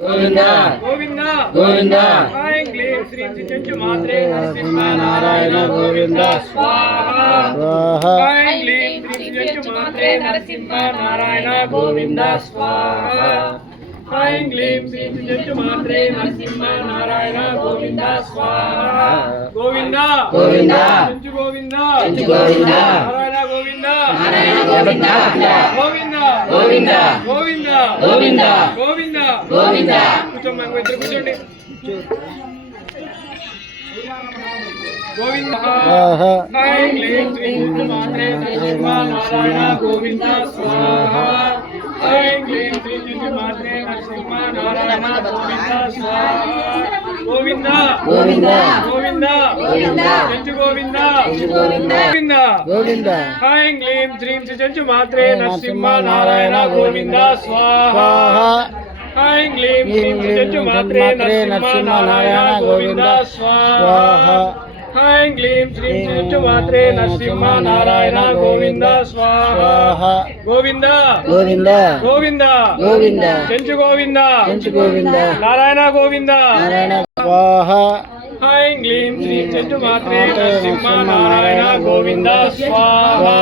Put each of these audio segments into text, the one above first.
గోవింద గోవింద గోవింద ఐం క్లీం శ్రీం శ్రీ మాత్రే నరసింహ నారాయణ గోవింద స్వాహా స్వాహా ఐం క్లీం శ్రీం శ్రీ మాత్రే నరసింహ నారాయణ గోవింద స్వాహా ఐం క్లీం శ్రీం శ్రీ మాత్రే నరసింహ నారాయణ గోవింద స్వాహా గోవింద గోవింద చెంచు గోవింద చెంచు గోవింద నారాయణ గోవింద నారాయణ గోవింద గోవింద గోవింద గోవింద గోవింద గోవింద గోవింద కూర్చోమ్మా ఇద్దరు కూర్చోండి గోవింద ఆహా ఐం క్లీం శ్రీం మాత్రే నరసింహ నారాయణ గోవింద స్వాహా ఐం క్లీం శ్రీం మాత్రే నరసింహ నారాయణ గోవింద స్వాహా గోవింద గోవింద గోవింద గోవింద చెంచు గోవింద చెంచు గోవింద గోవింద గోవింద ఐం క్లీం శ్రీం చెంచు మాత్రే నరసింహ నారాయణ గోవింద స్వాహా స్వాహా ఐం క్లీం శ్రీం చెంచు మాత్రే నరసింహ నారాయణ గోవింద స్వాహా ఐం క్లీం శ్రీం చెంచు మాత్రే నరసింహ నారాయణ గోవింద స్వాహా గోవింద గోవింద గోవింద గోవింద చెంచు గోవింద చెంచు గోవింద నారాయణ గోవింద నారాయణ స్వాహా ఐం క్లీం శ్రీం చెంచు మాత్రే నరసింహ నారాయణ గోవింద స్వాహా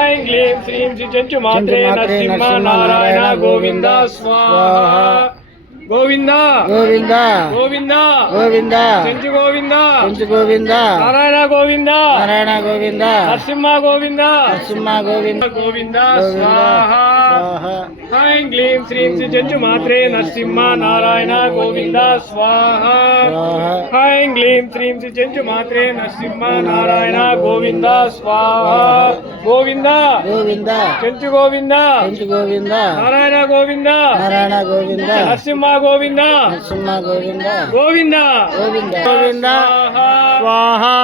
ఐం క్లీం శ్రీం చెంచు మాత్రే నరసింహ నారాయణ గోవింద స్వాహా గోవింద గోవింద గోవింద గోవింద చెంచు గోవింద చెంచు గోవింద నారాయణ గోవింద నారాయణ గోవింద నరసింహ గోవింద నరసింహ గోవింద గోవింద స్వాహా స్వాహా ఐం క్లీం శ్రీం చెంచు మాత్రే నరసింహ నారాయణ గోవింద స్వాహా స్వాహా ఐం క్లీం శ్రీం చెంచు మాత్రే నరసింహ నారాయణ గోవింద స్వాహా గోవింద గోవింద చెంచు గోవింద చెంచు గోవింద నారాయణ గోవింద నారాయణ గోవింద నరసింహ గోవింద నరసింహ గోవింద గోవింద గోవింద గోవింద స్వాహా స్వాహా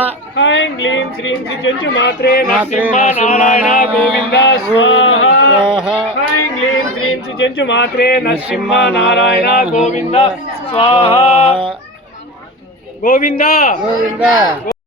ఐం క్లీం శ్రీం చెంచు మాత్రే నరసింహ నారాయణ గోవింద స్వాహా స్వాహా ఐం క్లీం శ్రీం చెంచు మాత్రే నరసింహ నారాయణ గోవింద స్వాహా గోవింద గోవింద